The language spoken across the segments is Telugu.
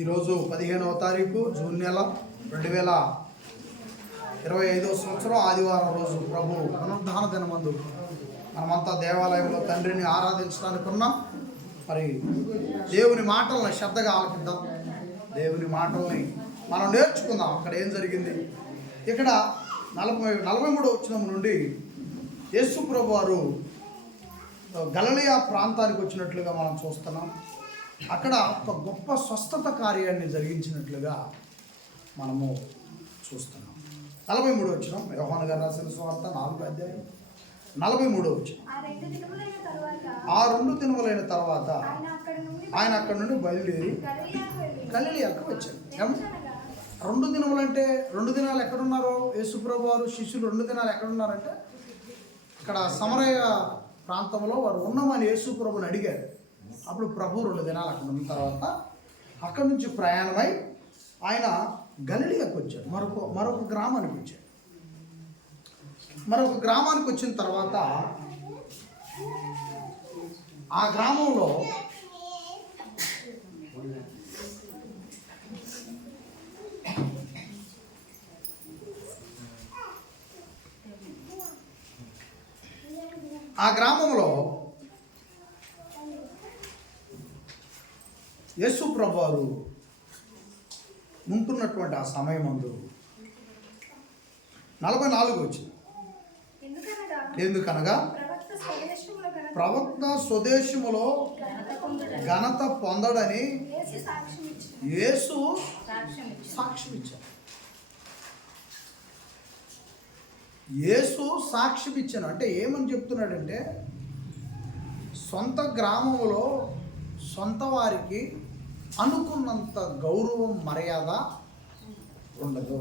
ఈరోజు 15వ తారీఖు జూన్ నెల 2025 సంవత్సరం ఆదివారం రోజు ప్రభు పునరుద్ధాన దినమందు మనమంతా దేవాలయంలో తండ్రిని ఆరాధించడానికి ఉన్నాం. మరి దేవుని మాటలను శ్రద్ధగా ఆలకిద్దాం. దేవుని మాటల్ని మనం నేర్చుకుందాం. అక్కడ ఏం జరిగింది? ఇక్కడ 43వ వచనం నుండి యేసు ప్రభు వారు గలిలయ ప్రాంతానికి వచ్చినట్లుగా మనం చూస్తున్నాం. అక్కడ ఒక గొప్ప స్వస్థత కార్యాన్ని జరిగించినట్లుగా మనము చూస్తున్నాం. 43వ వచనం యోహాను గారు రాసిన సువార్త 4వ అధ్యాయం 43వ వచనం. ఆ 2 దినములైన తర్వాత ఆయన అక్కడి నుండి బయలుదేరి గలిలయకు వచ్చాడు. 2 దినములంటే 2 దినాలు ఎక్కడున్నారో యేసుప్రభు వారు శిష్యులు 2 దినాలు ఎక్కడున్నారంటే ఇక్కడ సమరయ ప్రాంతంలో వారు ఉన్నామని యేసుప్రభుని అడిగారు. అప్పుడు ప్రభు 2 దినాలు అక్కడ ఉన్న తర్వాత అక్కడి నుంచి ప్రయాణమై ఆయన గలిలయకు వచ్చాడు. మరొక గ్రామానికి వచ్చాడు. మరొక గ్రామానికి వచ్చిన తర్వాత ఆ గ్రామంలో యేసు ప్రభు వారు ఉంటున్నటువంటి ఆ సమయం ముందు 44 వచ్చింది. ఎందుకనగా ప్రవక్త స్వదేశములో ఘనత పొందడని యేసు సాక్ష్యం ఇచ్చాడు. యేసు సాక్ష్యం ఇచ్చాను అంటే ఏమని చెప్తున్నాడంటే సొంత గ్రామంలో సొంత వారికి అనుకున్నంత గౌరవం మర్యాద ఉండదు.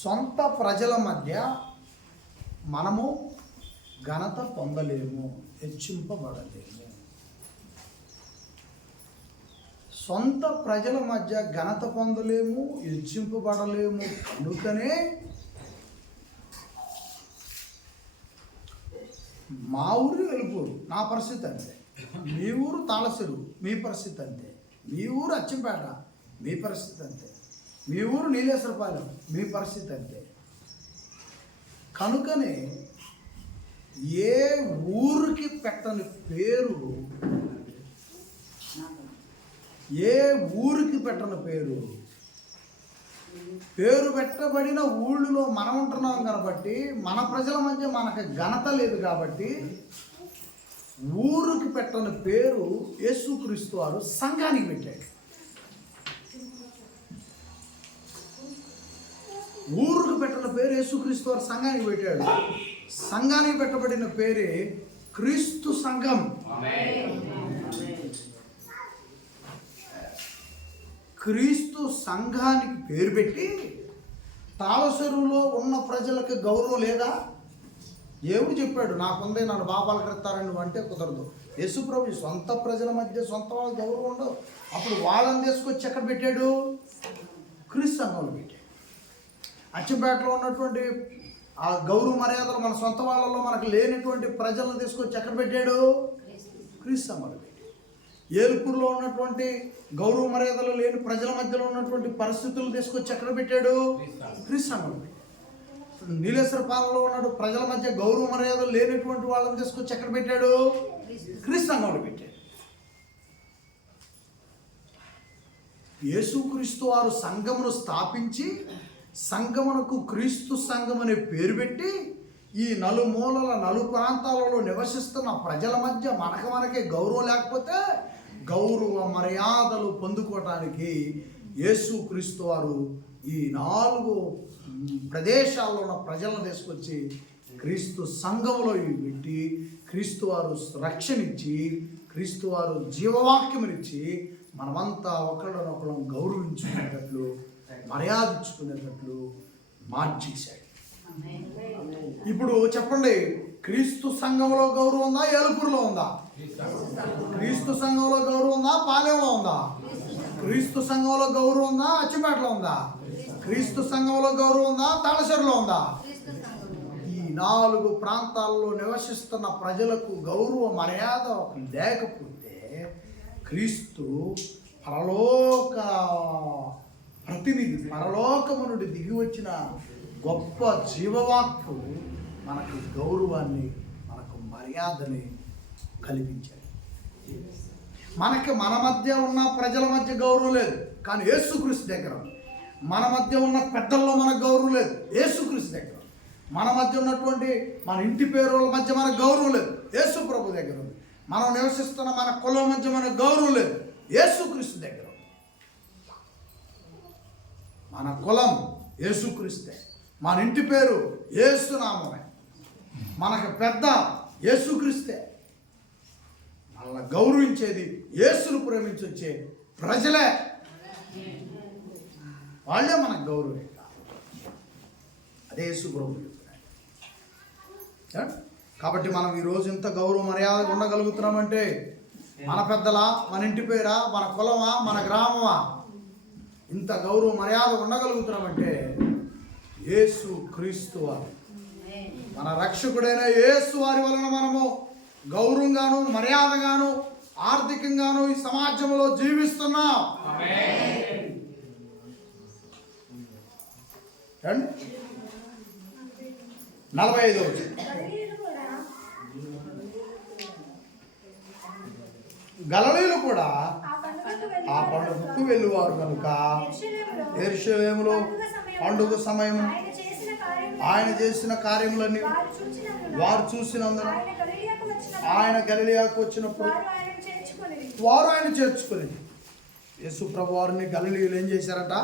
సొంత ప్రజల మధ్య మనము ఘనత పొందలేము, హెచ్చింపబడలేము. సొంత ప్రజల మధ్య ఘనత పొందలేము, హెచ్చింపబడలేము. కనుకనే మా ఊరు వెలుపూరు, నా పరిస్థితి అంతే. మీ ఊరు తాళసెరు, మీ పరిస్థితి అంతే. మీ ఊరు అచ్చంపేట, మీ పరిస్థితి అంతే. మీ ఊరు నీలేశ్వరపాలెం, మీ పరిస్థితి అంతే. కనుకనే ఏ ఊరికి పెట్టని పేరు, ఏ ఊరికి పెట్టని పేరు పెట్టబడిన ఊళ్ళో మనం ఉంటున్నాం కాబట్టి, మన ప్రజల మధ్య మనకు ఘనత లేదు కాబట్టి ఊరికి పెట్టని పేరు యేసుక్రీస్తు వారు సంఘానికి పెట్టాడు. ఊరికి పెట్టిన పేరు యేసుక్రీస్తు వారు సంఘానికి పెట్టాడు. సంఘానికి పెట్టబడిన పేరే క్రీస్తు సంఘం. క్రీస్తు సంఘానికి పేరు పెట్టి తాళసెరువులో ఉన్న ప్రజలకు గౌరవం లేదా? దేవుడు చెప్పాడు, నాకుందే నన్ను బాబాలు కడతారని నువ్వు అంటే కుదరదు. యేసుప్రభు సొంత ప్రజల మధ్య సొంత వాళ్ళకి గౌరవం ఉండవు. అప్పుడు వాళ్ళని తీసుకొచ్చి ఎక్కడ పెట్టాడు? క్రీస్తు సంఘంలో పెట్టాడు. అచ్చంపేటలో ఉన్నటువంటి ఆ గౌరవ మర్యాదలు మన సొంత వాళ్ళలో మనకు లేనటువంటి ప్రజలను తీసుకొచ్చి ఎక్కడ పెట్టాడు? క్రీస్తు సంఘంలో పెట్టాడు. ఏలుపూరులో ఉన్నటువంటి గౌరవ మర్యాదలు లేని ప్రజల మధ్యలో ఉన్నటువంటి పరిస్థితులు తీసుకొచ్చి ఎక్కడ పెట్టాడు? క్రీస్తు సంఘంలో పెట్టాడు. నీలేశ్వరపాలెంలో ఉన్నాడు, ప్రజల మధ్య గౌరవ మర్యాదలు లేనటువంటి వాళ్ళని తీసుకొచ్చి ఎక్కడ పెట్టాడు? క్రీస్తు సంఘంలో పెట్టాడు. యేసుక్రీస్తు వారు సంఘమును స్థాపించి సంఘమునకు క్రీస్తు సంఘం అనే పేరు పెట్టి ఈ నలుమూలల ప్రాంతాలలో నివసిస్తున్న ప్రజల మధ్య మనకే గౌరవం లేకపోతే గౌరవ మర్యాదలు పొందుకోవటానికి యేసుక్రీస్తు వారు ఈ 4 ప్రదేశాల్లో ఉన్న ప్రజలను తీసుకొచ్చి క్రీస్తు సంఘంలో పెట్టి క్రీస్తు వారు రక్షణ ఇచ్చి క్రీస్తు వారు జీవవాక్యమునిచ్చి మనమంతా ఒకళ్ళనొకళ్ళం గౌరవించుకునేటట్లు మర్యాదించుకునేటట్లు మార్చేశాడు. ఇప్పుడు చెప్పండి, క్రీస్తు సంఘంలో గౌరవం ఉందా? ఏలుపూరులో ఉందా? క్రీస్తు సంఘంలో గౌరవం ఉందా? పాలెంలో ఉందా? క్రీస్తు సంఘంలో గౌరవం ఉందా? అచ్చంపేటలో ఉందా? క్రీస్తు సంఘంలో గౌరవం ఉందా? తాళసెరులో ఉందా? ఈ 4 ప్రాంతాల్లో నివసిస్తున్న ప్రజలకు గౌరవ మర్యాద లేకపోతే క్రీస్తు పరలోక ప్రతినిధి, పరలోకము నుండి దిగి వచ్చిన గొప్ప జీవవాక్కు మనకు గౌరవాన్ని, మనకు మర్యాదని కల్పించాడు. మనకి మన మధ్య ఉన్న ప్రజల మధ్య గౌరవం లేదు, కానీ యేసుక్రీస్తు దగ్గర మన మధ్య ఉన్న పెద్దల్లో మనకు గౌరవం లేదు. యేసుక్రీస్తు దగ్గర మన మధ్య ఉన్నటువంటి మన ఇంటి పేరుల మధ్య మనకు గౌరవం లేదు. యేసు ప్రభు దగ్గర ఉంది. మనం నివసిస్తున్న మన కులం మధ్య మనకు గౌరవం లేదు. యేసుక్రీస్తు దగ్గర మన కులం యేసుక్రీస్తే, మన ఇంటి పేరు యేసునామమే, మనకు పెద్ద యేసుక్రీస్తే. మనల్ని గౌరవించేది యేసును ప్రేమించి వచ్చే ప్రజలే, వాళ్ళే మనకు గౌరవం. అదే యేసు ప్రభు చెప్తున్నాడు. కాబట్టి మనం ఈరోజు ఇంత గౌరవ మర్యాదగా ఉండగలుగుతున్నామంటే మన పెద్దలా, మన ఇంటి పేరా, మన కులమా, మన గ్రామమా, ఇంత గౌరవ మర్యాద ఉండగలుగుతున్నామంటే యేసు క్రీస్తు వారు, మన రక్షకుడైన యేసు వారి వలన మనము గౌరవంగాను, మర్యాదగాను, ఆర్థికంగాను ఈ సమాజంలో జీవిస్తున్నాం. 45 గలిలయులు కూడా ఆ పండుగకు వెళ్ళువారు కనుక యెరూషలేములో పండుగ సమయం ఆయన చేసిన కార్యములన్నీ వారు చూసినందున ఆయన గలిలయకు వచ్చినప్పుడు వారు ఆయన చేర్చుకుని, యేసు ప్రభు వారిని గలిలయులు ఏం చేశారట?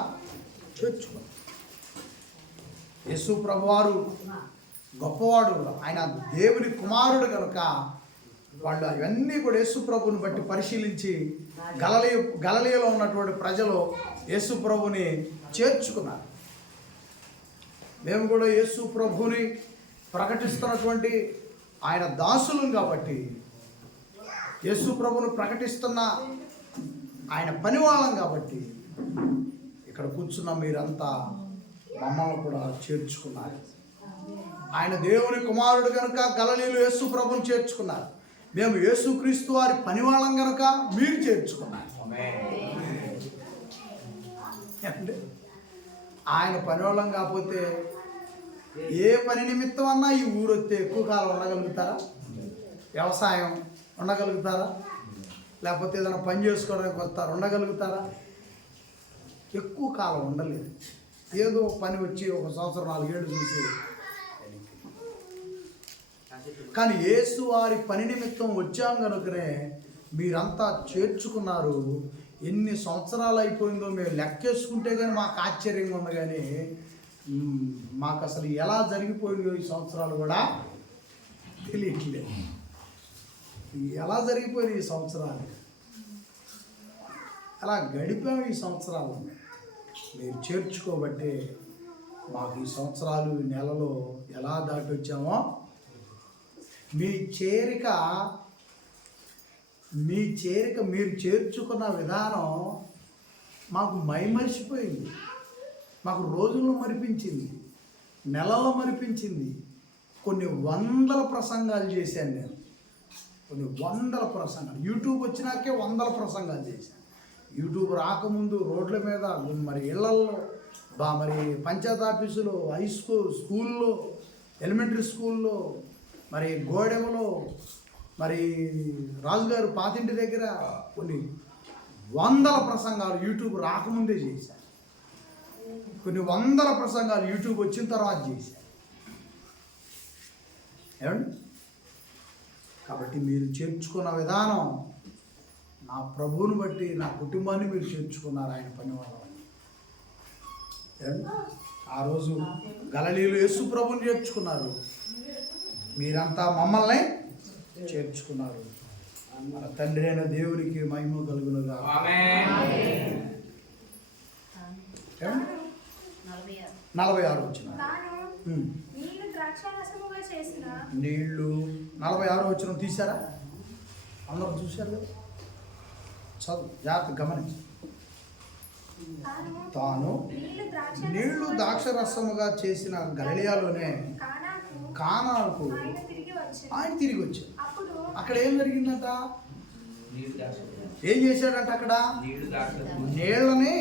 చేర్చుకుని. యేసు ప్రభు వారు గొప్పవాడు, ఆయన దేవుని కుమారుడు కనుక వాళ్ళు అవన్నీ కూడా యేసు ప్రభుని బట్టి పరిశీలించి గలిలయలో ఉన్నటువంటి ప్రజలు యేసు ప్రభుని చేర్చుకున్నారు. మేము కూడా యేసు ప్రభుని ప్రకటిస్తున్నటువంటి ఆయన దాసులం కాబట్టి, యేసు ప్రభుని ప్రకటిస్తున్న ఆయన పనివాళ్ళం కాబట్టి ఇక్కడ కూర్చున్న మీరంతా మమ్మల్ని కూడా చేర్చుకున్నారు. ఆయన దేవుని కుమారుడు కనుక గలిలయులు యేసు ప్రభుని చేర్చుకున్నారు. మేము యేసుక్రీస్తు వారి పనివాళ్ళం కనుక మీరు చేర్చుకున్నారు. ఆయన పనివాళ్ళం కాకపోతే ఏ పని నిమిత్తం అన్నా ఈ ఊరు వస్తే ఎక్కువ కాలం ఉండగలుగుతారా? వ్యవసాయం ఉండగలుగుతారా? లేకపోతే ఏదైనా పని చేసుకోవడానికి వస్తారు ఉండగలుగుతారా? ఎక్కువ కాలం ఉండలేదు. ఏదో పని వచ్చి 1 సంవత్సరం 4 ఏళ్ళు చూసి. కానీ యేసు వారి పని నిమిత్తం వచ్చాం కనుకనే మీరంతా చేర్చుకున్నారు. ఎన్ని సంవత్సరాలు అయిపోయిందో మేము లెక్కేసుకుంటే కానీ మాకు ఆశ్చర్యంగా ఉంది. కానీ మాకు అసలు ఎలా జరిగిపోయిందో ఈ సంవత్సరాలు కూడా తెలియట్లేదు. ఎలా జరిగిపోయినాయి ఈ సంవత్సరాలు, అలా గడిపాము ఈ సంవత్సరాలు. మీరు చేర్చుకోబట్టే మాకు ఈ సంవత్సరాలు, ఈ నెలలో ఎలా దాటి వచ్చామో, మీ చేరిక మీరు చేర్చుకున్న విధానం మాకు మైమరిచిపోయింది. మాకు రోజుల్లో మరిపించింది, నెలలో మరిపించింది. కొన్ని వందల ప్రసంగాలు చేశాను నేను, కొన్ని వందల ప్రసంగాలు. యూట్యూబ్ వచ్చినాకే 100 ప్రసంగాలు చేశాను. యూట్యూబ్ రాకముందు రోడ్ల మీద, మరి ఇళ్లల్లో, మరి పంచాయత్ ఆఫీసులో, హై స్కూల్లో, ఎలిమెంటరీ స్కూల్లో, మరి గోడెంలో, మరి రాజుగారు పాతింటి దగ్గర కొన్ని వందల ప్రసంగాలు యూట్యూబ్ రాకముందే చేశాను. కొన్ని వందల ప్రసంగాలు యూట్యూబ్ వచ్చిన తర్వాత చేశాను. ఏమండి? కాబట్టి మీరు చేర్చుకున్న విధానం, నా ప్రభువుని బట్టి నా కుటుంబాన్ని మీరు చేర్చుకున్నారు ఆయన పని వాళ్ళని. ఆ రోజు గలిలయులు యేసు ప్రభుని చేర్చుకున్నారు, మీరంతా మమ్మల్ని చేర్చుకున్నారు. మన తండ్రి అయిన దేవునికి మహిమ కలుగునుగా. 46 వచ్చిన నీళ్లు 46 వచ్చిన తీశారా? అందరూ చూశారు కదా? చదువు జాగ్రత్త గమనించి. తాను నీళ్లు ద్రాక్షరసముగా చేసిన గలిలయలోనే కానాకు ఆయన తిరిగి వచ్చాడు. అక్కడ ఏం జరిగిందంట? ఏం చేశాడంట అక్కడ? నీళ్ళని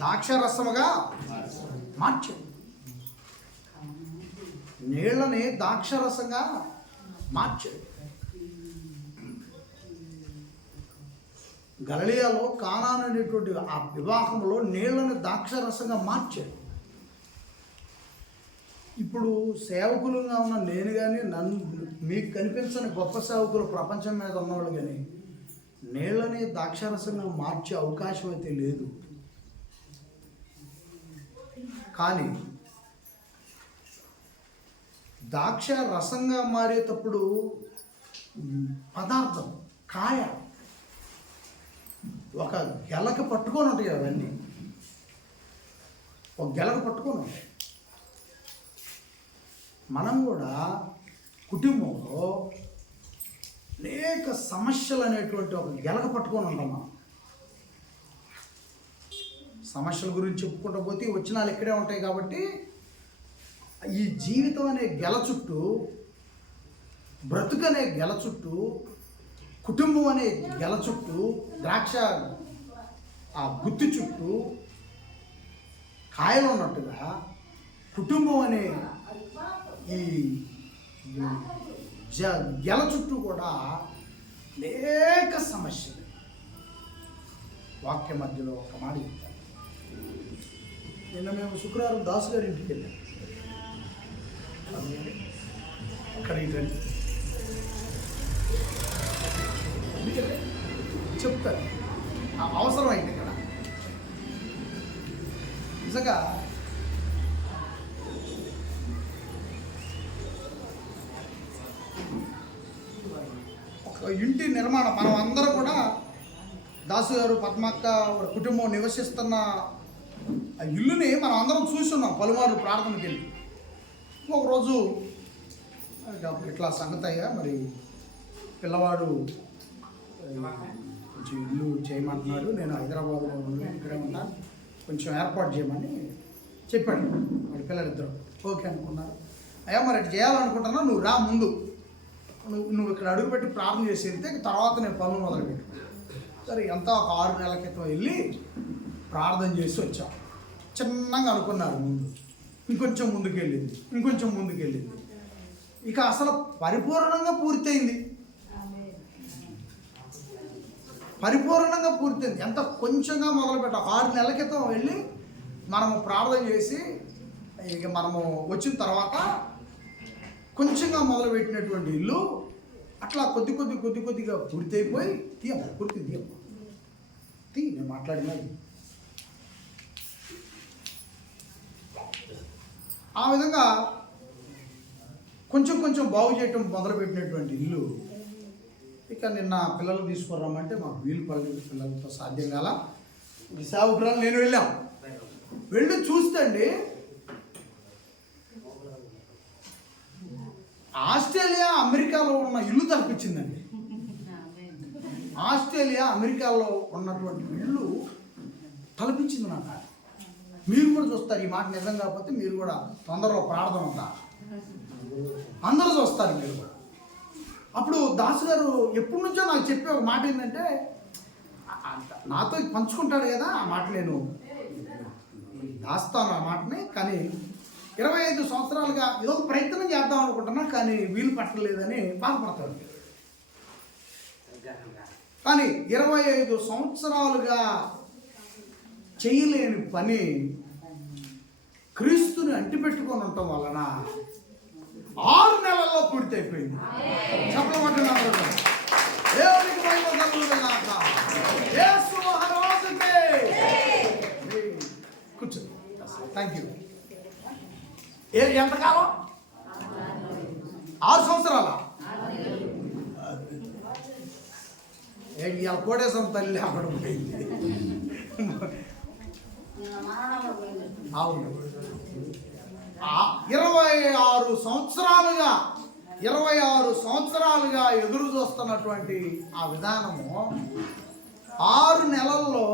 ద్రాక్షరసముగా మార్చాడు. నీళ్ళని ద్రాక్షరసంగా మార్చాడు. గలిలయలో కానా అనేటువంటి ఆ వివాహంలో నీళ్ళని ద్రాక్షరసంగా మార్చాడు. ఇప్పుడు సేవకులుగా ఉన్న నేను కానీ, మీకు కనిపించని గొప్ప సేవకులు ప్రపంచం మీద ఉన్నవాళ్ళు కానీ నీళ్ళని ద్రాక్షరసంగా మార్చే అవకాశం అయితే లేదు. కానీ ద్రాక్ష రసంగా మారేటప్పుడు పదార్థం కాయ ఒక గెలకు పట్టుకొని ఉంటాయి. అవన్నీ ఒక గెలకు పట్టుకొని ఉంటాయి. మనం కూడా కుటుంబంలో అనేక సమస్యలు అనేటువంటి ఒక గెలక పట్టుకొని ఉంటాం. మనం సమస్యల గురించి చెప్పుకుంటూ పోతే వచనాలు ఇక్కడే ఉంటాయి. కాబట్టి ఈ జీవితం అనే గెల చుట్టూ, బ్రతుకు అనే గెల చుట్టూ, కుటుంబం అనే గెల చుట్టూ, ద్రాక్ష ఆ గుత్తి చుట్టూ కాయలు ఉన్నట్టుగా కుటుంబం అనే ఈ గెల చుట్టూ కూడా అనేక సమస్యలు. వాక్య మధ్యలో ఒక మాట చెప్తాను. నిన్న మేము శుక్రవారం దాసు గారి ఇంటికి వెళ్ళాం. అక్కడికి రండి చెప్తారు. అవసరమైంది ఇక్కడ నిజంగా. ఇంటి నిర్మాణం మనం అందరం కూడా దాసు గారు, పద్మక్క కుటుంబం నివసిస్తున్న ఆ ఇల్లుని మనం అందరం చూస్తున్నాం పలుమార్లు ప్రార్థనకి వెళ్ళి. ఒకరోజు ఇట్లా సంగతి అయ్యా, మరి పిల్లవాడు కొంచెం ఇల్లు చేయమంటున్నాడు, నేను హైదరాబాద్లో ఉన్నాను, ఇక్కడే ఉన్నాను, కొంచెం ఏర్పాటు చేయమని చెప్పాడు. వాళ్ళ పిల్లలిద్దరు ఓకే అనుకున్నారు. అయ్యా మరి అది చేయాలనుకుంటున్నా, నువ్వు రా ముందు, నువ్వు ఇక్కడ అడుగుపెట్టి ప్రార్థన చేసి వెళ్తే తర్వాత నేను పనులు మొదలుపెట్టు. సరే ఎంత ఒక 6 నెలల క్రితం వెళ్ళి ప్రార్థన చేసి వచ్చాం. చిన్నగా అనుకున్నారు ముందు, ఇంకొంచెం ముందుకెళ్ళింది, ఇంకొంచెం ముందుకెళ్ళింది. ఇక అసలు పరిపూర్ణంగా పూర్తయింది. పరిపూర్ణంగా పూర్తయింది. ఎంత కొంచెంగా మొదలుపెట్టాం. 6 నెలల క్రితం వెళ్ళి మనము ప్రార్థన చేసి ఇక మనము వచ్చిన తర్వాత కొంచెంగా మొదలుపెట్టినటువంటి ఇల్లు అట్లా కొద్దిగా పూర్తయిపోయి తీయమ్మా, పూర్తి తీయమ్మా, నేను మాట్లాడినది. ఆ విధంగా కొంచెం బాగు చేయటం మొదలుపెట్టినటువంటి ఇల్లు ఇక నిన్న పిల్లలు తీసుకురమ్మంటే మాకు వీలు పడలేదు, పిల్లలతో సాధ్యం కాల. సేవకురాలు నేను వెళ్ళాం. వెళ్ళి చూస్తే అండి ఆస్ట్రేలియా అమెరికాలో ఉన్న ఇల్లు తలపించిందండి. ఆస్ట్రేలియా అమెరికాలో ఉన్నటువంటి ఇల్లు తలపించింది నాకు. మీరు కూడా చూస్తారు ఈ మాట నిజం కాకపోతే, మీరు కూడా తొందరలో ప్రార్థన ఉంటారు, అందరూ చూస్తారు మీరు కూడా. అప్పుడు దాసు గారు ఎప్పటి నుంచో నాకు చెప్పే ఒక మాట ఏంటంటే, నాతో పంచుకుంటాడు కదా ఆ మాట, నేను దాస్తాను ఆ మాటని, కానీ 25 సంవత్సరాలుగా ఏదో ప్రయత్నం చేద్దాం అనుకుంటున్నా కానీ వీలు పట్టలేదని బాధపడతాడు. కానీ 25 సంవత్సరాలుగా చేయలేని పని క్రీస్తుని అంటిపెట్టుకొని ఉండటం వలన 6 నెలల్లో పూర్తయిపోయింది. చెప్పమంటున్నారు. దేవునికి మహిమ కలుగునుగాక. యేసు మహారాజుకే. కూర్చోండి. Thank you. ఎంతకాలం? 6 సంవత్సరాల. ఇవాళ కోటేశ్వరం తల్లి అక్కడ పోయింది. అవును, 26 సంవత్సరాలుగా ఎదురు చూస్తున్నటువంటి ఆ విధానము 6 నెలల్లో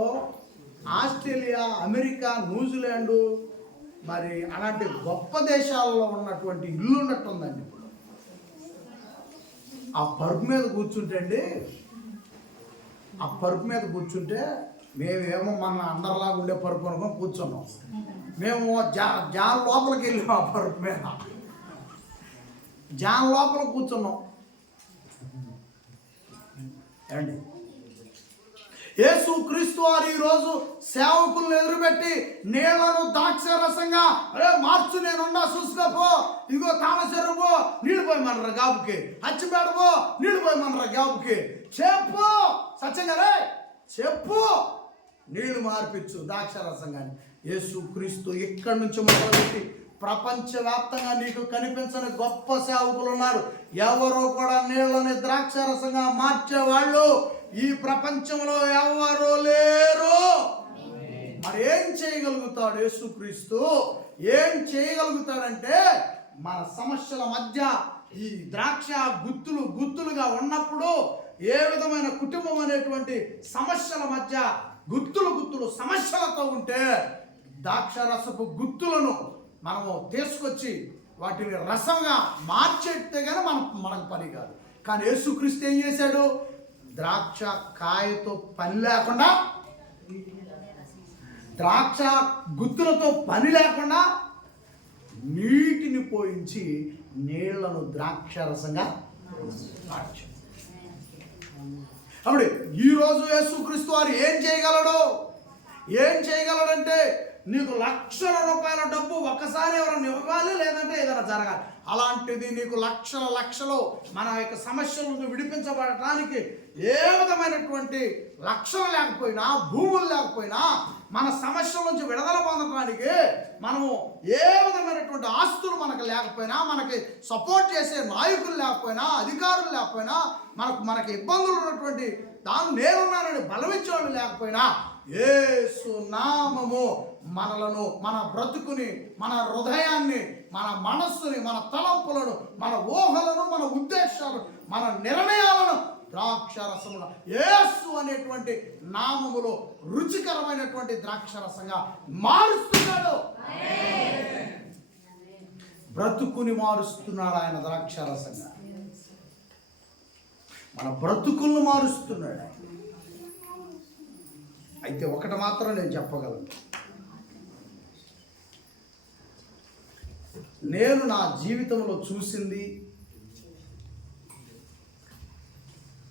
ఆస్ట్రేలియా, అమెరికా, న్యూజిలాండ్ మరి అలాంటి గొప్ప దేశాల్లో ఉన్నటువంటి ఇల్లు ఉన్నట్టుందండి. ఇప్పుడు ఆ పరుపు మీద కూర్చుంటే అండి ఆ పరుపు మీద కూర్చుంటే మేమేమో మన అందరిలాగా ఉండే పరుపు అనుకొని కూర్చున్నాం. మేము జాన్ లోపలికి వెళ్ళాం. ఆ పరుపు మీద జాన్ లోపల కూర్చున్నాం. ఏమండి, యేసు క్రీస్తు వారు ఈరోజు సేవకులను ఎదురుపెట్టి నీళ్లను ద్రాక్ష రసంగా మార్చు, నేనుండా చూసుకోపో, ఇదిగో తామసెరుపో నీళ్ళు పోయమనరా గాబుకి, అచ్చిపేడపో నీళ్ళు పోయమనరా గాబుకి, చెప్పు సత్యంగానే చెప్పు, నీళ్లు మార్పించు ద్రాక్ష రసంగాని. యేసు క్రీస్తు ఇక్కడి నుంచి మొదలుపెట్టి ప్రపంచవ్యాప్తంగా నీకు కనిపించని గొప్ప సేవకులు ఉన్నారు. ఎవరో కూడా నీళ్ళని ద్రాక్ష రసంగా మార్చేవాళ్ళు ఈ ప్రపంచంలో ఎవరు లేరు. మరి ఏం చేయగలుగుతాడు యేసుక్రీస్తు? ఏం చేయగలుగుతాడంటే మన సమస్యల మధ్య ఈ ద్రాక్ష గుత్తులుగా ఉన్నప్పుడు ఏ విధమైన కుటుంబం అనేటువంటి సమస్యల మధ్య గుత్తులు సమస్యలతో ఉంటే ద్రాక్షరసపు గుత్తులను మనము తీసుకొచ్చి వాటిని రసంగా మార్చేస్తే కానీ మనకు పని కాదు. కానీ యేసుక్రీస్తు ఏం చేశాడు? ద్రాక్ష కాయతో పని లేకుండా, ద్రాక్ష గుత్తులతో పని లేకుండా నీటిని పోయించి నీళ్లను ద్రాక్ష రసంగా మార్చాడు. అప్పుడు ఈరోజు యేసుక్రీస్తు వారు ఏం చేయగలడంటే నీకు లక్షల రూపాయల డబ్బు ఒక్కసారి ఎవరైనా ఇవ్వాలి, లేదంటే ఏదైనా జరగాలి. అలాంటిది నీకు లక్షలు మన యొక్క సమస్యల నుంచి విడిపించబడటానికి ఏ విధమైనటువంటి లక్షలు లేకపోయినా, భూములు లేకపోయినా, మన సమస్యల నుంచి విడుదల పొందడానికి మనము ఏ విధమైనటువంటి ఆస్తులు మనకు లేకపోయినా, మనకి సపోర్ట్ చేసే నాయకులు లేకపోయినా, అధికారులు లేకపోయినా, మనకి ఇబ్బందులు ఉన్నటువంటి నేనున్నానని బలమిచ్చేవాళ్ళు లేకపోయినా, యేసు నామము మనలను, మన బ్రతుకుని, మన హృదయాన్ని, మన మనస్సుని, మన తలంపులను, మన ఊహలను, మన ఉద్దేశాలను, మన నిర్ణయాలను ద్రాక్షరసముగా యేసు అనేటువంటి నామములో రుచికరమైనటువంటి ద్రాక్షరసంగా మారుస్తున్నాడు. బ్రతుకుని మారుస్తున్నాడు ఆయన ద్రాక్షరసంగా. మన బ్రతుకులను మారుస్తున్నాడు. అయితే ఒకటి మాత్రం నేను చెప్పగలను, నేను నా జీవితంలో చూసింది,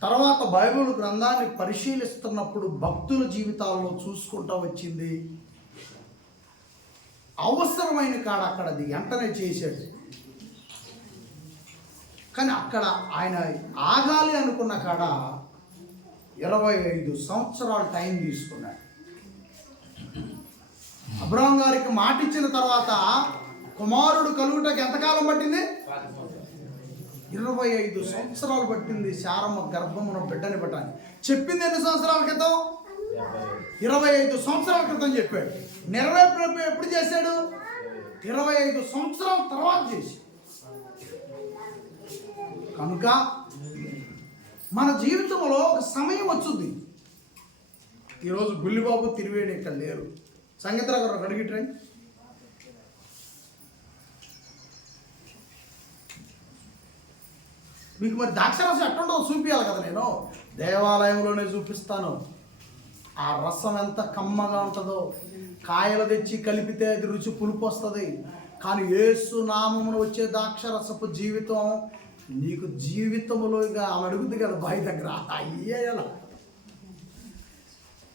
తర్వాత బైబిల్ గ్రంథాన్ని పరిశీలిస్తున్నప్పుడు భక్తుల జీవితాల్లో చూసుకుంటూ వచ్చింది, అవసరమైన కాడ అక్కడ అది వెంటనే చేశాడు. కానీ అక్కడ ఆయన ఆగాలి అనుకున్న కాడ 25 సంవత్సరాలు టైం తీసుకున్నాడు. అబ్రహాం గారికి మాట ఇచ్చిన తర్వాత కుమారుడు కలుగుటకు ఎంతకాలం పట్టింది? 25 సంవత్సరాలు పట్టింది శారమ్మ గర్భమున బిడ్డని పెట్టాలి. చెప్పింది ఎన్ని సంవత్సరాల క్రితం? 25 సంవత్సరాల క్రితం చెప్పాడు. నెరవేర్పు ఎప్పుడు చేశాడు? 25 సంవత్సరాల తర్వాత చేసి. కనుక మన జీవితంలో ఒక సమయం వచ్చుద్ది. ఈరోజు గుల్లిబాబు తిరివేడి ఇక్కడ లేరు, సంగీతరావు గారు అడిగిట్రండి. మీకు మరి ద్రాక్షరసం ఎట్టుండో చూపించాలి కదా. నేను దేవాలయంలోనే చూపిస్తాను. ఆ రసం ఎంత కమ్మగా ఉంటుందో, కాయలు తెచ్చి కలిపితే అది రుచి పులుపు వస్తుంది. కానీ యేసు నామమున వచ్చే ద్రాక్షరసపు జీవితం నీకు జీవితంలో ఇక అడుగుద్ది కదా బావి దగ్గర. అయ్యేలా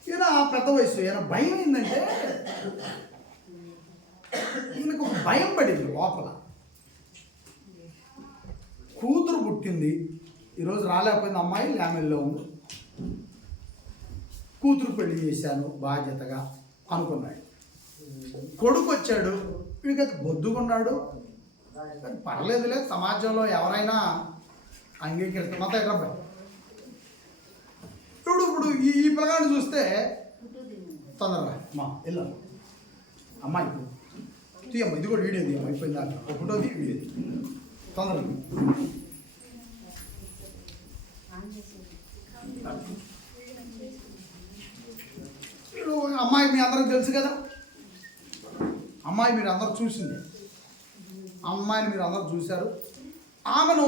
ఈయన పెద్ద వయసు, ఈయన భయం ఏంటంటే ఈయనకు ఒక భయం పడింది లోపల. కూతురు పుట్టింది, ఈరోజు రాలేకపోయింది, అమ్మాయి ల్యామెల్లో ఉంది. కూతురు పెళ్లి చేశాను బాధ్యతగా అనుకున్నాడు. కొడుకు వచ్చాడు, వీడికి బొద్దుకున్నాడు. పర్లేదులే, సమాజంలో ఎవరైనా అంగీకరిస్తామంతా ఎక్కడ. ఇప్పుడు ఈ పిల్లగాడిని చూస్తే తొందరగా మా వెళ్ళా అమ్మాయి తీయమ్మ, ఇది కూడా వీడియో తీయమ్మ, అయిపోయింది దాకా ఒక ఫోటో తీ, వీడియో తొందరగా. అమ్మాయి మీ అందరికి తెలుసు కదా, అమ్మాయి మీరు అందరూ చూసింది, అమ్మాయిని మీరు అందరూ చూశారు. ఆమెను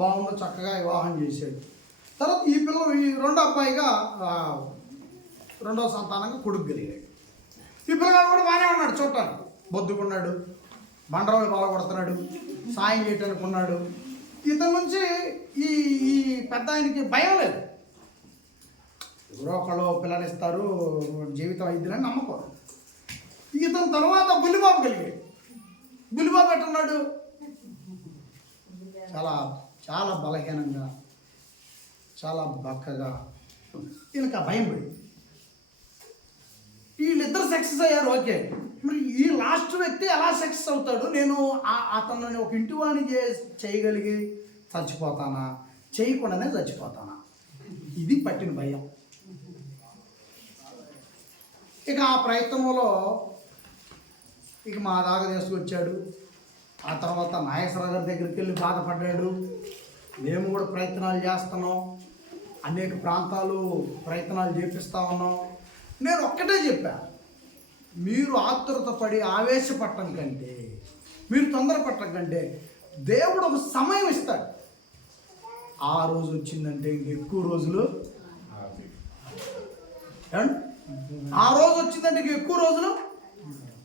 బాగుందో చక్కగా వివాహం చేశాడు. తర్వాత ఈ రెండో అబ్బాయిగా రెండో సంతానంగా కొడుకు కలిగాడు. ఈ పిల్లగాడు కూడా బాగానే ఉన్నాడు, చూడటానికి బొద్దుకున్నాడు, బండరాలు బాగా సాయం చేయటానికి ఉన్నాడు. ఇతని నుంచి ఈ ఈ పెద్ద ఆయనకి భయం లేదు. ఎవరో ఒకళ్ళు పిల్లనిస్తారు, జీవితం అయిద్దని నమ్మకం. ఇతని తర్వాత బుల్లిబాబు కలిగాడు. బుల్లిబాబు ఎట్టున్నాడు, చాలా చాలా బలహీనంగా, చాలా బక్కగా. వీళ్ళకి ఆ భయం పడి వీళ్ళిద్దరు సక్సెస్ అయ్యారు. ఓకే, మరి ఈ లాస్ట్ వ్యక్తి ఎలా సక్సెస్ అవుతాడు? నేను అతన్ని ఒక ఇంటివాణి చేయగలిగి చచ్చిపోతానా, చేయకుండానే చచ్చిపోతానా? ఇది పట్టిన భయం. ఇక ఆ ప్రయత్నంలో ఇక మా దాకా తీసుకొచ్చాడు. ఆ తర్వాత నాగేశ్వరరావు గారి దగ్గరికి వెళ్ళి బాధపడ్డాడు. మేము కూడా ప్రయత్నాలు చేస్తున్నాం, అనేక ప్రాంతాలు ప్రయత్నాలు చేపిస్తూ ఉన్నాం. నేను ఒక్కటే చెప్పా, మీరు ఆతురత పడి ఆవేశపడటం కంటే, మీరు తొందరపడటం కంటే దేవుడు ఒక సమయం ఇస్తాడు. ఆ రోజు వచ్చిందంటే ఇంకెక్కువ రోజులు, ఆ రోజు వచ్చిందంటే ఇంక ఎక్కువ రోజులు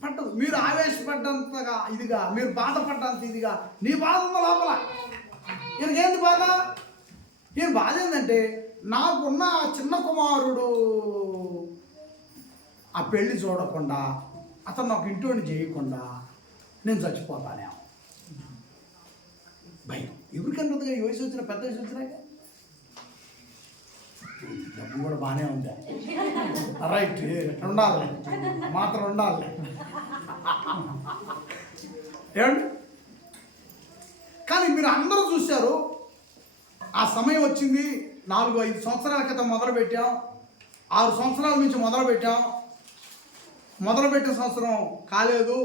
పట్టదు. మీరు ఆవేశపడ్డంతగా ఇదిగా, మీరు బాధపడ్డంత ఇదిగా, నీ బాధ ఉందా లోపల? ఈయనకేంది బాధ? ఈయన బాధ ఏంటంటే, నాకున్న చిన్న కుమారుడు ఆ పెళ్లి చూడకుండా, అతను నాకు ఇంటిని చేయకుండా నేను చచ్చిపోతానేమో భయం. ఎవరికన్నా ఈ వయసు వచ్చిన, పెద్ద వయసు వచ్చినాక డబ్బు కూడా బాగానే ఉంది, రైట్, ఉండాలి మాత్రం ఉండాలి. ఏమండి? కానీ మీరు అందరూ చూశారు, ఆ సమయం వచ్చింది. 4-5 సంవత్సరాల క్రితం మొదలుపెట్టాం, 6 సంవత్సరాల నుంచి మొదలుపెట్టాం. మొదలుపెట్టిన సంవత్సరం కాలేదు.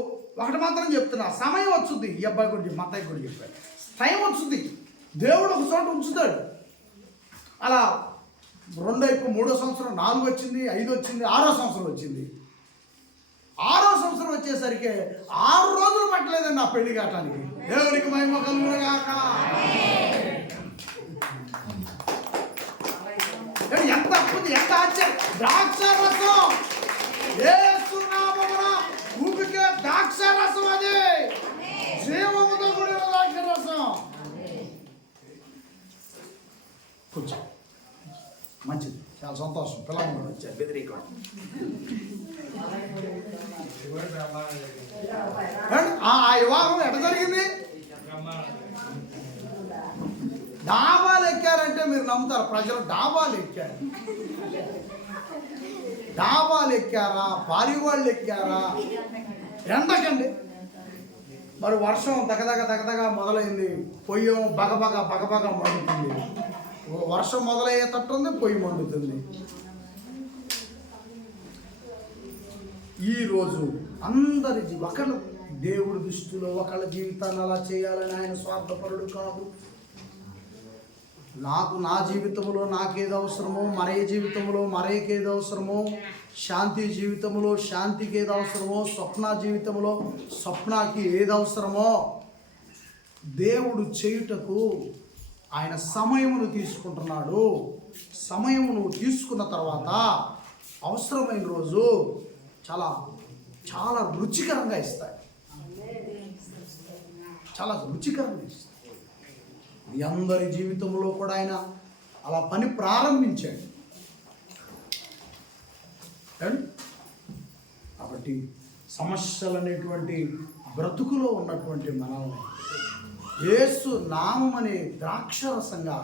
ఒకటి మాత్రం చెప్తున్నా, సమయం వచ్చుద్ది. ఈ అబ్బాయి కూడా, మా అత్తయ్య కూడా చెప్పాడు, టైం వచ్చుద్ది. దేవుడు ఒక చోట ఉంచుతాడు. అలా 3వ సంవత్సరం 4 వచ్చింది, 5 వచ్చింది, 6వ సంవత్సరం వచ్చింది. 6వ సంవత్సరం వచ్చేసరికి 6 రోజులు పట్టలేదండి నా పెళ్లి కావటానికి. దేవునికి మహిమ కలుగునుగాక. ఎంత అద్భుతం, ఎంత ఆశ్చర్యం! ద్రాక్ష రసం, యేసు నామమున ఊపికే ద్రాక్ష రసం, అది జీవముతో కూడిన ద్రాక్ష రసం. కొంచెం మంచిది, చాలా సంతోషం. పిల్లలు కూడా వచ్చారు, బెదిరీకోవడం. ఆ వివాహం ఎట జరిగింది? డాబాలు ఎక్కారంటే మీరు నమ్ముతారు, ప్రజలు డాబాలు ఎక్కారు. డాబాలు ఎక్కారా, పారివాళ్ళు ఎక్కారా? ఎంతకండి మరి వర్షం దగదగ మొదలైంది, పొయ్యి బగబగ మండుతుంది. వర్షం మొదలయ్యేటట్టుంది, పొయ్యి మండుతుంది. ఈరోజు అందరి ఒకళ్ళు దేవుడి దృష్టిలో ఒకళ్ళ జీవితాన్ని అలా చేయాలని ఆయన స్వార్థపరుడు కాదు. నా జీవితంలో నాకేది అవసరమో, మరే జీవితంలో మరేకేది అవసరమో, శాంతి జీవితంలో శాంతికి ఏది అవసరమో, స్వప్న జీవితంలో స్వప్నకి ఏది అవసరమో దేవుడు చేయుటకు ఆయన సమయమును తీసుకుంటున్నాడు. సమయమును తీసుకున్న తర్వాత అవసరమైన రోజు చాలా చాలా రుచికరంగా ఇస్తాడు. చాలా రుచికరంగా ఇస్తాడు. మీ అందరి జీవితంలో కూడా ఆయన అలా పని ప్రారంభించాడు. కాబట్టి సమస్యలు అనేటువంటి బ్రతుకులో ఉన్నటువంటి మనల్ని యేసు నామం అనే ద్రాక్షరసంగా,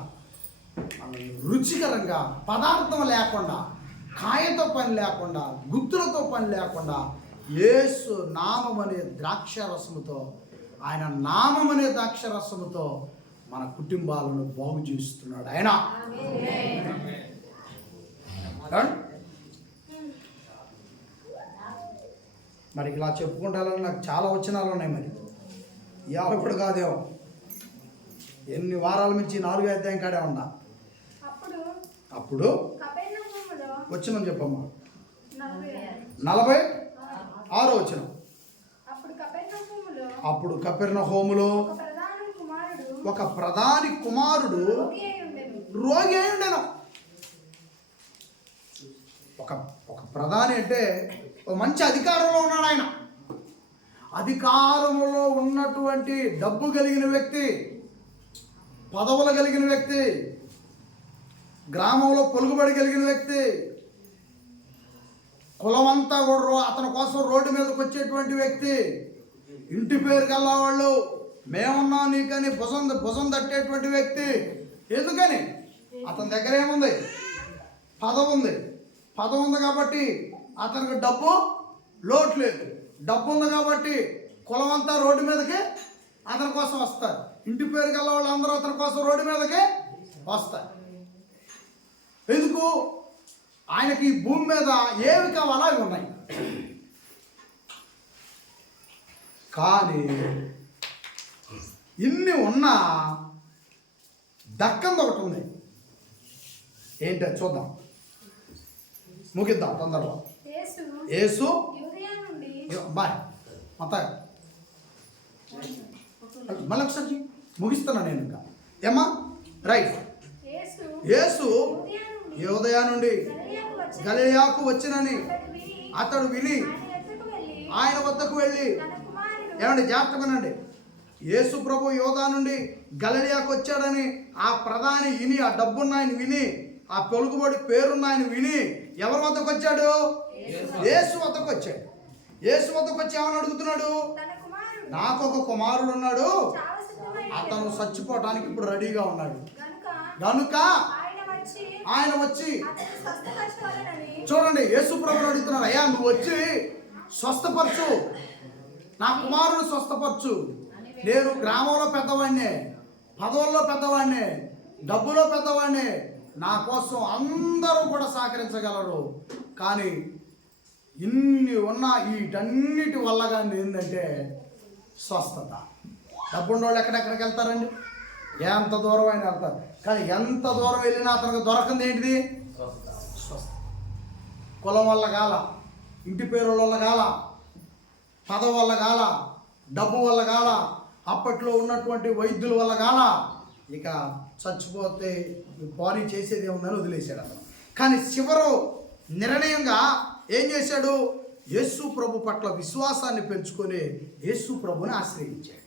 రుచికరంగా, పదార్థం లేకుండా, కాయతో పని లేకుండా, గుత్తులతో పని లేకుండా, యేసు నామం అనే ద్రాక్షరసముతో, ఆయన నామం అనే ద్రాక్షరసముతో మన కుటుంబాలను బాగు చేస్తున్నాడు ఆయన. మరి ఇలా చెప్పుకుంటాలని నాకు చాలా వచనాలు ఉన్నాయి. మరి ఇవాళ కూడా కాదేమో, ఎన్ని వారాల నుంచి 4వ అధ్యాయం కాడే ఉన్నా. అప్పుడు వచ్చిన చెప్పమ్మా, 46వ వచనం. అప్పుడు కపెర్నహూములో ఒక ప్రధాని కుమారుడు రోగి అయి ఉండెను. ఒక ఒక ప్రధాని అంటే ఒక మంచి అధికారంలో ఉన్నాడు ఆయన. అధికారంలో ఉన్నటువంటి డబ్బు కలిగిన వ్యక్తి, పదవులు కలిగిన వ్యక్తి, గ్రామంలో పలుకుబడి కలిగిన వ్యక్తి, కులమంతా కూడా అతని కోసం రోడ్డు మీదకి వచ్చేటువంటి వ్యక్తి, ఇంటి పేరు కల్లావాళ్ళు మేమున్నా నీకని భుజం తట్టేటువంటి వ్యక్తి. ఎందుకని? అతని దగ్గర ఏముంది? పదవి ఉంది. పదవి ఉంది కాబట్టి అతనికి డబ్బు లోటు లేదు. డబ్బు ఉంది కాబట్టి కులం అంతా రోడ్డు మీదకి అతని కోసం వస్తారు. ఇంటి పేరు గల వాళ్ళు అందరూ అతని కోసం రోడ్డు మీదకి వస్తారు. ఎందుకు? ఆయనకి ఈ భూమి మీద ఏమి కావాలో అవి ఉన్నాయి. కానీ ఇన్ని ఉన్నా దక్కంది ఒకటి ఉంది. ఏంటో చూద్దాం, ముగిద్దాం తొందరలో. యేసు బాయ్ మొత్తం మళ్ళీ ఒకసారి ముగిస్తున్నా నేను ఇంకా. ఏమ్మా? రైట్. యేసు యోదయ నుండి గలిలయకు వచ్చినని అతడు విని ఆయన వద్దకు వెళ్ళి, ఏమండి జాగ్రత్త వినండి, యేసు ప్రభు యోదా నుండి గలిలయకు వచ్చాడని ఆ ప్రధాని విని, ఆ డబ్బున్నాయని విని, ఆ పలుకుబడి పేరున్నాయని విని ఎవరి వద్దకు వచ్చాడు? యేసు వద్దకు వచ్చాడు. యేసు వద్దకు వచ్చి ఏమని అడుగుతున్నాడు? నాకు ఒక కుమారుడు ఉన్నాడు, అతను చచ్చిపోవటానికి ఇప్పుడు రెడీగా ఉన్నాడు కనుక ఆయన వచ్చి, చూడండి యేసు ప్రభుని అడుగుతున్నాడు, అయ్యా నువ్వు వచ్చి స్వస్థపరచు, నా కుమారుడు స్వస్థపరచు. నేను గ్రామంలో పెద్దవాడిని, పదవుల్లో పెద్దవాడిని, డబ్బులో పెద్దవాడిని, నా కోసం అందరూ కూడా సహకరించగలరు. కానీ ఇన్ని ఉన్న వీటన్నిటి వల్ల కానీ ఏంటంటే స్వస్థత. డబ్బున్న వాళ్ళు ఎక్కడెక్కడికి వెళ్తారండి? ఎంత దూరం అయినా వెళ్తారు. కానీ ఎంత దూరం వెళ్ళినా అతనికి దొరకంది ఏంటిది? స్వస్థత. కులం వల్ల కాల, ఇంటి పేరు వల్ల కాల, పదవి వల్ల కాల, డబ్బు వల్ల కాల, అప్పట్లో ఉన్నటువంటి వైద్యుల వల్ల కాల. ఇక చచ్చిపోతే బాడీ చేసేది ఏముందని వదిలేశాడు అతను. కానీ చివరు నిర్ణయంగా ఏం చేశాడు? యేసు ప్రభు పట్ల విశ్వాసాన్ని పెంచుకొని యేసు ప్రభుని ఆశ్రయించాడు.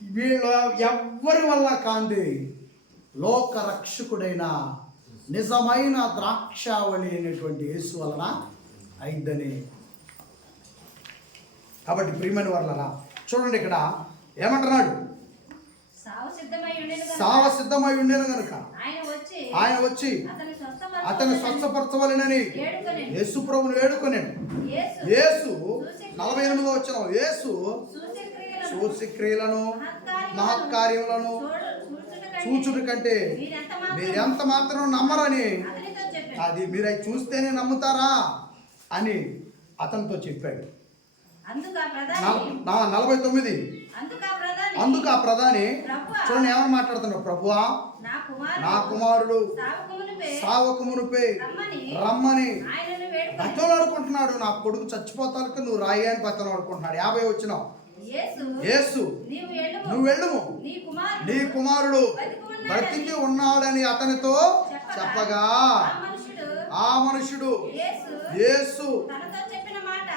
వీళ్ళ ఎవ్వరి వల్ల కాంది లోక రక్షకుడైన నిజమైన ద్రాక్షావళి అయినటువంటి యేసు వలన అయిద్దని. కాబట్టి ప్రియమైన వాళ్ళరా చూడండి, ఇక్కడ ఏమంటున్నాడు? సావ సిద్ధమై ఉండేను కనుక ఆయన వచ్చి అతను స్వస్థపరచవలెనని యేసు ప్రభుని వేడుకొనేను. యేసు 48వ వచనం, యేసు సూచక్రియలను మహత్కార్యములను చూచుట కంటే మీరెంత మాత్రం నమ్మరని, అది మీరు అవి చూస్తేనే నమ్ముతారా అని అతనితో చెప్పాడు. 49. అందుకు ఆ ప్రధాని చూడండి ఏమని మాట్లాడుతున్నాడు? ప్రభువా, నా కుమారుడు సావకమునుపై రమ్మని బతిలాడుకుంటున్నాడు. నా కొడుకు చచ్చిపోతానికి నువ్వు రాయి అని బతిలాడుకుంటున్నాడు. 50 వచ్చిన యేసు నువ్వు వెళ్ళుము, నీ కుమారుడు బ్రతికి ఉన్నాడని అతనితో చెప్పగా ఆ మనుషుడు యేసు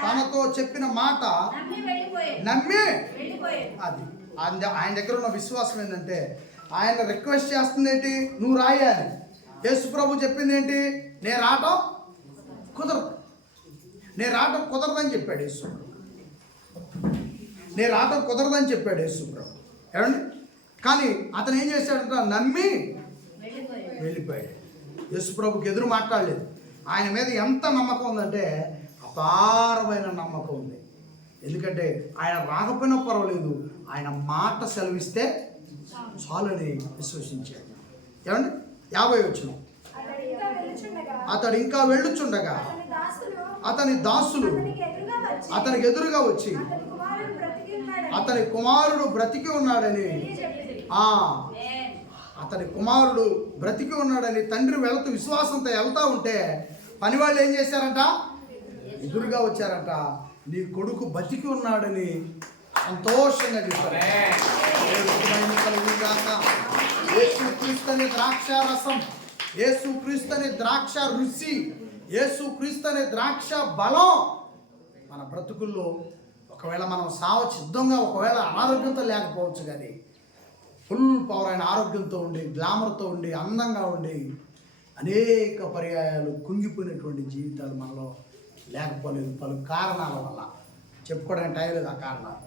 తనతో చెప్పిన మాట నమ్మి, అది ఆయన దగ్గర ఉన్న విశ్వాసం ఏంటంటే ఆయన రిక్వెస్ట్ చేస్తుంది ఏంటి? నువ్వు రాయాలి. యేసు ప్రభు చెప్పింది ఏంటి? నేను రావటం కుదరదని చెప్పాడు యేసు ప్రభు. నేను రావటం కుదరదని చెప్పాడు యేసు ప్రభు. ఏమండి? కానీ అతను ఏం చేశాడంట? నమ్మి వెళ్ళిపోయాడు. యేసు ప్రభుకి ఎదురు మాట్లాడలేదు. ఆయన మీద ఎంత నమ్మకం ఉందంటే అపారమైన నమ్మకం ఉంది. ఎందుకంటే ఆయన రాకపోయినా పర్వాలేదు, ఆయన మాట సెలవిస్తే చాలని విశ్వసించాడు. ఏమండి? 50 వచ్చిన అతడు ఇంకా వెళ్ళుచుండగా అతని దాసులు అతనికి ఎదురుగా వచ్చి అతని కుమారుడు బ్రతికి ఉన్నాడని తండ్రి వెళ్తూ విశ్వాసంతో వెళ్తా ఉంటే పనివాళ్ళు ఏం చేశారంట? ఎదురుగా వచ్చారంట. నీ కొడుకు బతికి ఉన్నాడని సంతోషంగా చెప్పారు. యేసు క్రీస్తుని ద్రాక్షారసం యేసుక్రీస్తు అనే ద్రాక్ష రుచి, యేసుక్రీస్తు అనే ద్రాక్ష బలం మన బ్రతుకుల్లో ఒకవేళ మనం సిద్ధంగా ఒకవేళ అనారోగ్యంతో లేకపోవచ్చు, కానీ ఫుల్ పవర్ అయిన ఆరోగ్యంతో ఉండి, గ్లామర్తో ఉండి, అందంగా ఉండి అనేక పర్యాయాలు కుంగిపోయినటువంటి జీవితాలు మనలో లేకపోలేదు. పలు కారణాల వల్ల, చెప్పుకోవడానికి టైం లేదు ఆ కారణాలు.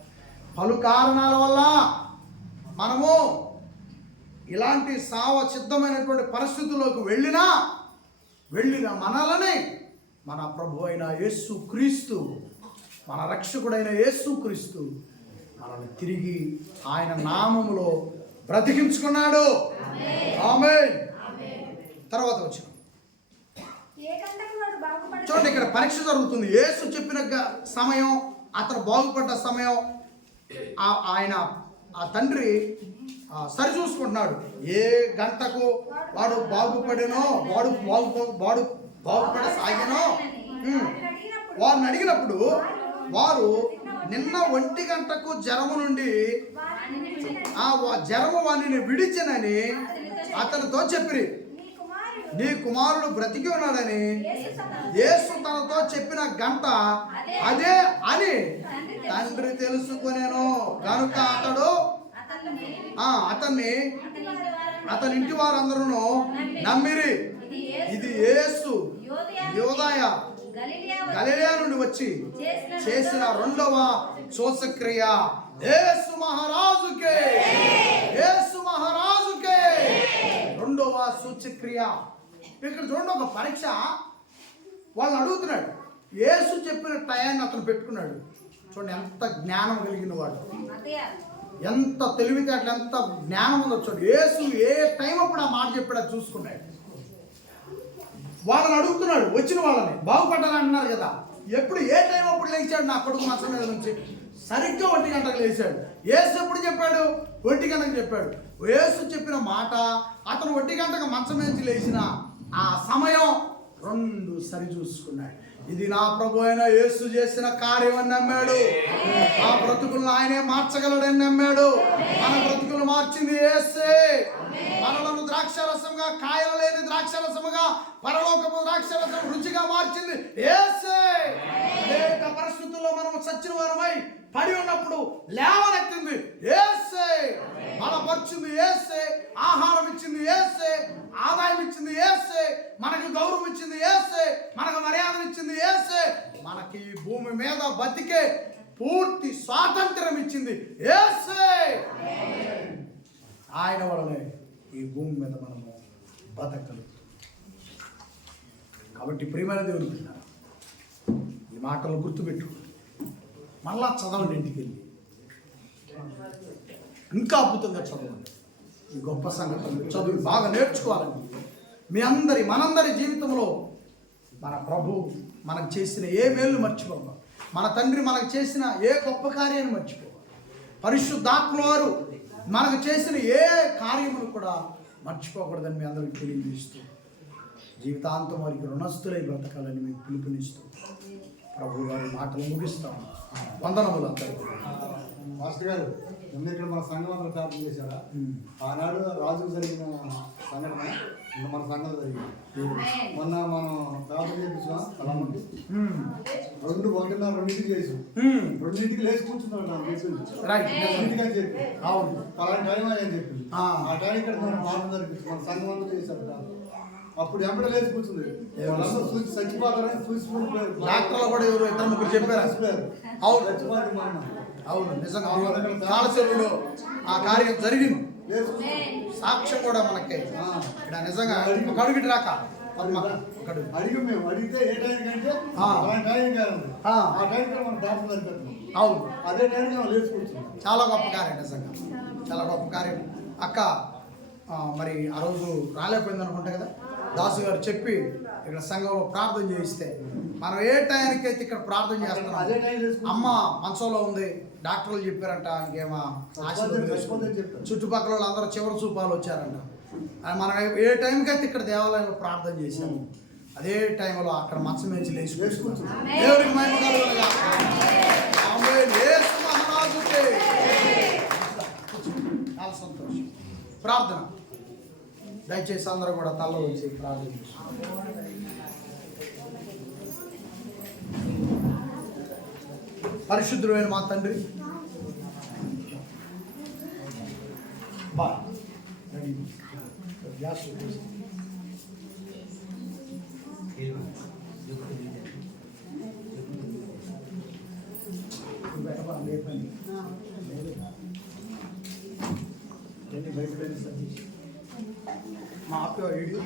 పలు కారణాల వల్ల మనము ఇలాంటి సిద్ధమైనటువంటి పరిస్థితుల్లోకి వెళ్ళిన మనలని మన ప్రభు అయిన యేసుక్రీస్తు, మన రక్షకుడైన యేసుక్రీస్తు మనల్ని తిరిగి ఆయన నామములో బ్రతికించుకున్నాడు. ఆమేన్. తర్వాత వచ్చిన చూడండి, ఇక్కడ పరీక్ష జరుగుతుంది. యేసు చెప్పిన సమయం, అతను బాగుపడ్డ సమయం, ఆయన ఆ తండ్రి సరి చూసుకుంటున్నాడు. ఏ గంటకు వాడు బాగుపడినో, వాడు బాగుపడసాగినో వారిని అడిగినప్పుడు వారు నిన్న 1 గంటకు జ్వరము నుండి ఆ జ్వరము వాణిని విడిచినని అతనితో చెప్పిరి. నీ కుమారుడు బ్రతికి ఉన్నాడని యేసు తనతో చెప్పిన గంట అదే అని తండ్రి తెలుసుకునేను కనుక అతని ఇంటి వారందరూ నమ్మిరి. ఇది యేసు యోదయ గలిలయ నుండి వచ్చి చేసిన రెండవ సూచక్రియ. యేసు మహారాజుకే రెండవ సూచక్రియ. ఇక్కడ చూడండి, ఒక పరీక్ష. వాళ్ళని అడుగుతున్నాడు. యేసు చెప్పిన టయాన్ని అతను పెట్టుకున్నాడు. చూడండి ఎంత జ్ఞానం కలిగిన వాడు, ఎంత తెలివితేటలు, ఎంత జ్ఞానం ఉందో చూడండి. యేసు ఏ టైం అప్పుడు ఆ మాట చెప్పాడో చూసుకున్నాడు. వాళ్ళని అడుగుతున్నాడు, వచ్చిన వాళ్ళని బాగుపడ్డానంటున్నారు కదా, ఎప్పుడు ఏ టైం అప్పుడు లేచాడు నా కొడుకు మంచం మీద నుంచి? సరిగ్గా 1 గంటకు లేచాడు. యేసు ఎప్పుడు చెప్పాడు? 1 గంటకు చెప్పాడు. యేసు చెప్పిన మాట అతను 1 గంటకు మంచం నుంచి లేచిన ఆ సమయం 2 సరి చూసుకున్నాడు. ఇది నా ప్రభు అయిన యేసు చేసిన కార్యం అని నమ్మాడు. ఆ బ్రతుకులను ఆయనే మార్చగలడని నమ్మాడు. మన బ్రతుకులు మార్చింది యేసే. మనలను ద్రాక్షరసముగా, కాయలు లేని ద్రాక్షరసముగా, పరలోకపు ద్రాక్షరసం రుచిగా మార్చింది యేసే. అనేక పరిస్థితుల్లో మనం చచ్చిన వారమై పడి ఉన్నప్పుడు లేవనెత్తింది యేసే. బలపరిచింది యేసే. ఆహారం ఇచ్చింది యేసే. ఆదాయం ఇచ్చింది యేసే. మనకు గౌరవం ఇచ్చింది యేసే. మనకు మర్యాదలు ఇచ్చింది యేసే. మనకి ఈ భూమి మీద బతికే పూర్తి స్వాతంత్రం ఇచ్చింది యేసే. ఆయన వలనే ఈ భూమి మీద మనము బతకగలుగుతాం. కాబట్టి ప్రియమైన దేవుని పిల్లలు, ఈ మాటలు గుర్తుపెట్టుకోండి. మళ్ళా చదవండి, ఇంటికి వెళ్ళి ఇంకా అద్భుతంగా చదవండి. ఈ గొప్ప సంగతులు చదువు బాగా నేర్చుకోవాలండి. మనందరి జీవితంలో మన ప్రభు మనకు చేసిన ఏ మేలు మర్చిపోవాలి. మన తండ్రి మనకు చేసిన ఏ గొప్ప కార్యాన్ని మర్చిపోవాలి. పరిశుద్ధాత్మ వారు మనకు చేసిన ఏ కార్యములు కూడా మర్చిపోకూడదని మీ అందరికీ తెలియజేస్తూ, జీవితాంతం వారికి రుణస్థులై బ్రతకాలని మీకు పిలుపునిస్తూ ప్రభు వారి మాటలు ముగిస్తాము. వందనములు అందరికీ. మాస్టర్ గారు, ఇక్కడ మన సంఘం అందరూ ప్రార్థన చేశారా? ఆనాడు రాజుకు జరిగిన సంఘటన మన సంఘం జరిగింది. మొన్న మనం ప్రార్థన చేయించాం. అలా ఉండి 2:30 చేసాం. 2 లేచి కూర్చున్నాడు. నాకు చెప్పి అవును అలాంటి టైం అని చెప్పింది. ఆ టైం ఇక్కడ మనం ప్రార్థన జరిపించి మన సంఘం అందరూ చేశారు. అప్పుడు ఎంపడ లేచి కూర్చుంది. వాళ్ళందరూ చూసి చచ్చిపోతారని చూసిపోయారు. డాక్టర్లు కూడా 2-3 చెప్పారు. అవును చచ్చిపోతే మా అవును నిజంగా కాలశరులో ఆ కార్యం జరిగింది. సాక్ష్యం కూడా మనకి ఇక్కడ నిజంగా ఒక అడుగుటి రాక అడిగి మేము అడిగితే ఏ టైం కంటే టైం కాదు. ఆ టైం మనం ప్రార్థన జరిపెట్టాం. అవును అదే టైం లేచి కూర్చున్నాం. చాలా గొప్ప కార్యం, నిజంగా చాలా గొప్ప కార్యం. అక్క మరి ఆ రోజు రాలేకపోయింది అనుకుంటా కదా, దాసు గారు చెప్పి ఇక్కడ సంఘంలో ప్రార్థన చేయిస్తే మనం ఏ టైంకైతే ఇక్కడ ప్రార్థన చేస్తున్నాం. అమ్మ మంచంలో ఉంది, డాక్టర్లు చెప్పారంట ఇంకేమో చుట్టుపక్కల వాళ్ళందరూ చివరి చూపాలు వచ్చారంట. మనం ఏ టైంకైతే ఇక్కడ దేవాలయంలో ప్రార్థన చేసాము అదే టైంలో అక్కడ మంచం నుంచి లేచి దేవుడికి మహిమ కలుగునుగా. యేసు మహారాజుకే చాలా సంతోషం. ప్రార్థన. దయచేసి అందరూ కూడా తల వచ్చి ప్రార్థించు. పరిశుద్ధుడైన మా తండ్రి, బా రెడీ గ్యాస్ మా ఆపే వీడియో